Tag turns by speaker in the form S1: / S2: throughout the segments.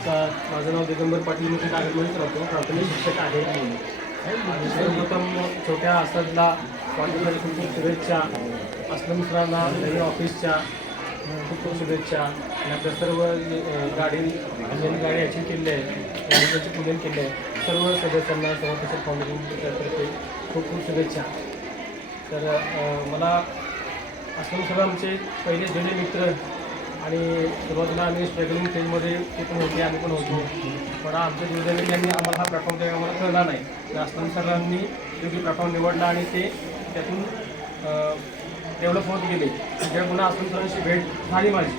S1: नमस्कार माझं नाव दिगंबर पाटील मी कागदमध्येच राहतो. प्राथमिक शिक्षक आहे. सर्वप्रथम छोट्या असदला वाढदिवसाच्या खूप खूप शुभेच्छा. असलम सरांना नवीन ऑफिसच्या खूप खूप शुभेच्छा. आपल्या सर्व गाडी ज्यांनी गाडी अचीव केली आहे त्यांनी पूजन केले आहे. सर्व सदस्यांना समर्थन फाउंडेशनतर्फे खूप खूप शुभेच्छा. तर मला असलम सर आमचे पहिले जुने मित्र आणि सुरुवातीला आम्ही स्ट्रगलिंग स्टेजमध्ये ते पण होते आम्ही पण होतो. पण आमच्या दुर्दैवी आम्हाला हा प्लॅटफॉर्म द्यावा आम्हाला कळला नाही. तर सरांनी योग्य प्लॅटफॉर्म निवडला आणि ते त्यातून डेव्हलप होत गेले. जेव्हा पुन्हा आसलम सरांशी भेट झाली माझी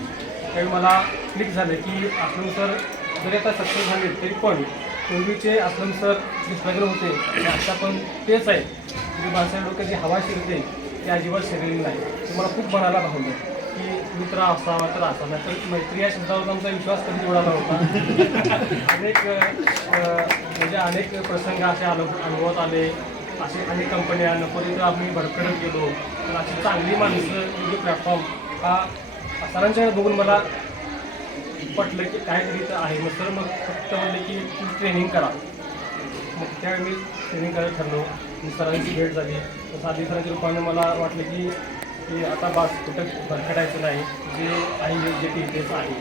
S1: त्यावेळी मला क्लिक झालं की आसलम सर जरी आता सक्सेस झाले तरी पण पूर्वीचे आसलम सर जे स्ट्रगल होते ते आता पण तेच आहे की म्हणजे माणसाच्या डोक्यात जी हवा शिरते ती अजिबात शिरलेली नाही. ते मला खूप मनाला भावलं. की मित्र असावा तर असा नाही तर मैत्री या शब्दावर आमचा विश्वास कधी उडाला होता? अनेक म्हणजे अनेक प्रसंग असे अनु अनुभवात आले. असे अनेक कंपन्या नको तिथं आम्ही भरकडत गेलो. तर अशी चांगली माणसं म्हणजे प्लॅटफॉर्म हा सरांच्या बघून मला पटलं की काहीतरी तर आहे. मग सर मग फक्त म्हणले की तू ट्रेनिंग करा. मग त्यावेळी मी ट्रेनिंग करायला ठरलो. सरांची भेट झाली. तर साधी सरांच्या रूपाने मला वाटलं की की आता बास कुठं भरकटायचं नाही जे आहे योग्य ते तेच आहे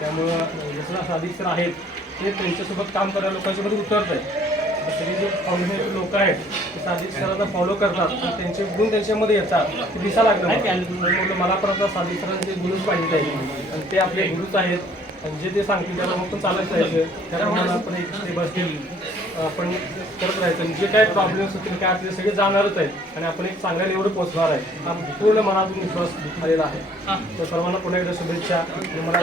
S1: त्यामुळं जसं साधिक सर आहेत ते त्यांच्यासोबत काम करायला लोकांच्यामध्ये उतरत आहे सगळे जे फाउंडेशन लोक आहेत ते साधिक सरांना फॉलो करतात तर त्यांचे गुण त्यांच्यामध्ये येतात. ते दिसा लागलं. मला. पण आता साधिक सरांचे गुरुच पाहिजे आणि ते आपले गुरुच आहेत. आणि जे ते सांगतील त्याला मग पण चालत राहायचं. त्याप्रमाणे आपण एक स्टेप असतील आपण करत राहायचं. आणि जे काय प्रॉब्लेम्स होतील काय असतील सगळे जाणारच आहेत. आणि आपण एक चांगल्या लेवल पोहोचणार आहे. हा पूर्ण मनातून विश्वास आलेला आहे. तर सर्वांना पुन्हा एकदा शुभेच्छा. मला